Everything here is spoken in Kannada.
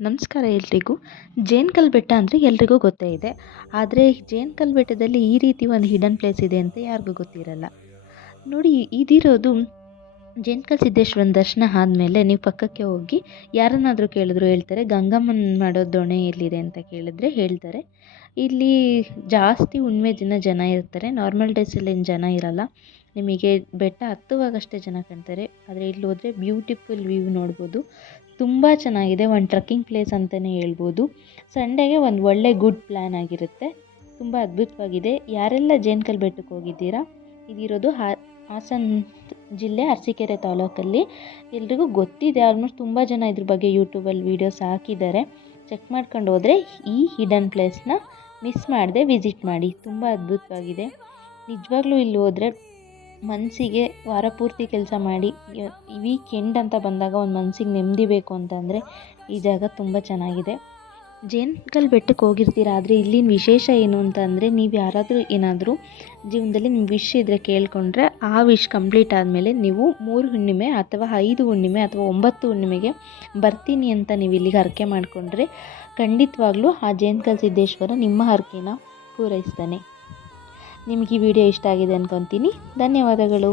ನಮಸ್ಕಾರ ಎಲ್ರಿಗೂ. ಜೇನ್ಕಲ್ ಬೆಟ್ಟ ಅಂದರೆ ಎಲ್ರಿಗೂ ಗೊತ್ತೇ ಇದೆ. ಆದರೆ ಜೇನ್ಕಲ್ ಬೆಟ್ಟದಲ್ಲಿ ಈ ರೀತಿ ಒಂದು ಹಿಡನ್ ಪ್ಲೇಸ್ ಇದೆ ಅಂತ ಯಾರಿಗೂ ಗೊತ್ತಿರಲ್ಲ. ನೋಡಿ, ಇದಿರೋದು ಜೇನ್ಕಲ್ ಸಿದ್ದೇಶ್ವರನ ದರ್ಶನ ಆದಮೇಲೆ ನೀವು ಪಕ್ಕಕ್ಕೆ ಹೋಗಿ ಯಾರನ್ನಾದರೂ ಕೇಳಿದ್ರು ಹೇಳ್ತಾರೆ, ಗಂಗಮ್ಮನ ಮಾಡೋ ದೊಣೆ ಎಲ್ಲಿದೆ ಅಂತ ಕೇಳಿದ್ರೆ ಹೇಳ್ತಾರೆ. ಇಲ್ಲಿ ಜಾಸ್ತಿ ಹುಣ್ಣಿಮೆ ದಿನ ಜನ ಇರ್ತಾರೆ. ನಾರ್ಮಲ್ ಡೇಸಲ್ಲಿ ಏನು ಜನ ಇರಲ್ಲ. ನಿಮಗೆ ಬೆಟ್ಟ ಹತ್ತುವಾಗಷ್ಟೇ ಜನ ಕಾಣ್ತಾರೆ. ಆದರೆ ಇಲ್ಲಿ ಹೋದರೆ ಬ್ಯೂಟಿಫುಲ್ ವ್ಯೂ ನೋಡ್ಬೋದು. ತುಂಬ ಚೆನ್ನಾಗಿದೆ. ಒಂದು ಟ್ರಕ್ಕಿಂಗ್ ಪ್ಲೇಸ್ ಅಂತಲೇ ಹೇಳ್ಬೋದು. ಸಂಡೇಗೆ ಒಂದು ಒಳ್ಳೆ ಗುಡ್ ಪ್ಲ್ಯಾನ್ ಆಗಿರುತ್ತೆ. ತುಂಬ ಅದ್ಭುತವಾಗಿದೆ. ಯಾರೆಲ್ಲ ಜೇನ್ಕಲ್ ಬೆಟ್ಟಕ್ಕೆ ಹೋಗಿದ್ದೀರಾ? ಇದಿರೋದು ಹಾಸನ ಜಿಲ್ಲೆ ಅರಸೀಕೆರೆ ತಾಲೂಕಲ್ಲಿ. ಎಲ್ರಿಗೂ ಗೊತ್ತಿದೆ, ಆಲ್ಮೋಸ್ಟ್ ತುಂಬ ಜನ ಇದ್ರ ಬಗ್ಗೆ ಯೂಟ್ಯೂಬಲ್ಲಿ ವೀಡಿಯೋಸ್ ಹಾಕಿದ್ದಾರೆ. ಚೆಕ್ ಮಾಡ್ಕೊಂಡು ಹೋದರೆ ಈ ಹಿಡನ್ ಪ್ಲೇಸ್ನ ಮಿಸ್ ಮಾಡದೆ ವಿಸಿಟ್ ಮಾಡಿ. ತುಂಬ ಅದ್ಭುತವಾಗಿದೆ. ನಿಜವಾಗ್ಲೂ ಇಲ್ಲಿ ಹೋದರೆ ಮನಸ್ಸಿಗೆ ವಾರ ಪೂರ್ತಿ ಕೆಲಸ ಮಾಡಿ ವೀಕೆಂಡ್ ಅಂತ ಬಂದಾಗ ಒಂದು ಮನಸ್ಸಿಗೆ ನೆಮ್ಮದಿ ಬೇಕು ಅಂತಂದರೆ ಈ ಜಾಗ ತುಂಬ ಚೆನ್ನಾಗಿದೆ. ಜೇನ್ಕಲ್ ಬೆಟ್ಟಕ್ಕೆ ಹೋಗಿರ್ತೀರ, ಆದರೆ ಇಲ್ಲಿನ ವಿಶೇಷ ಏನು ಅಂತಂದರೆ, ನೀವು ಯಾರಾದರೂ ಏನಾದರೂ ಜೀವನದಲ್ಲಿ ನಿಮ್ಮ ವಿಶ್ ಇದ್ದರೆ ಕೇಳಿಕೊಂಡ್ರೆ ಆ ವಿಶ್ ಕಂಪ್ಲೀಟ್ ಆದಮೇಲೆ ನೀವು 3 ಹುಣ್ಣಿಮೆ ಅಥವಾ 5 ಹುಣ್ಣಿಮೆ ಅಥವಾ 9 ಹುಣ್ಣಿಮೆಗೆ ಬರ್ತೀನಿ ಅಂತ ನೀವು ಇಲ್ಲಿಗೆ ಹರಕೆ ಮಾಡಿಕೊಂಡ್ರೆ ಖಂಡಿತವಾಗ್ಲೂ ಆ ಜೇನ್ಕಲ್ ಸಿದ್ದೇಶ್ವರ ನಿಮ್ಮ ಹರಕೆನ ಪೂರೈಸ್ತಾನೆ. ನಿಮಗೆ ಈ ವಿಡಿಯೋ ಇಷ್ಟ ಆಗಿದೆ ಅಂದ್ಕೊತೀನಿ. ಧನ್ಯವಾದಗಳು.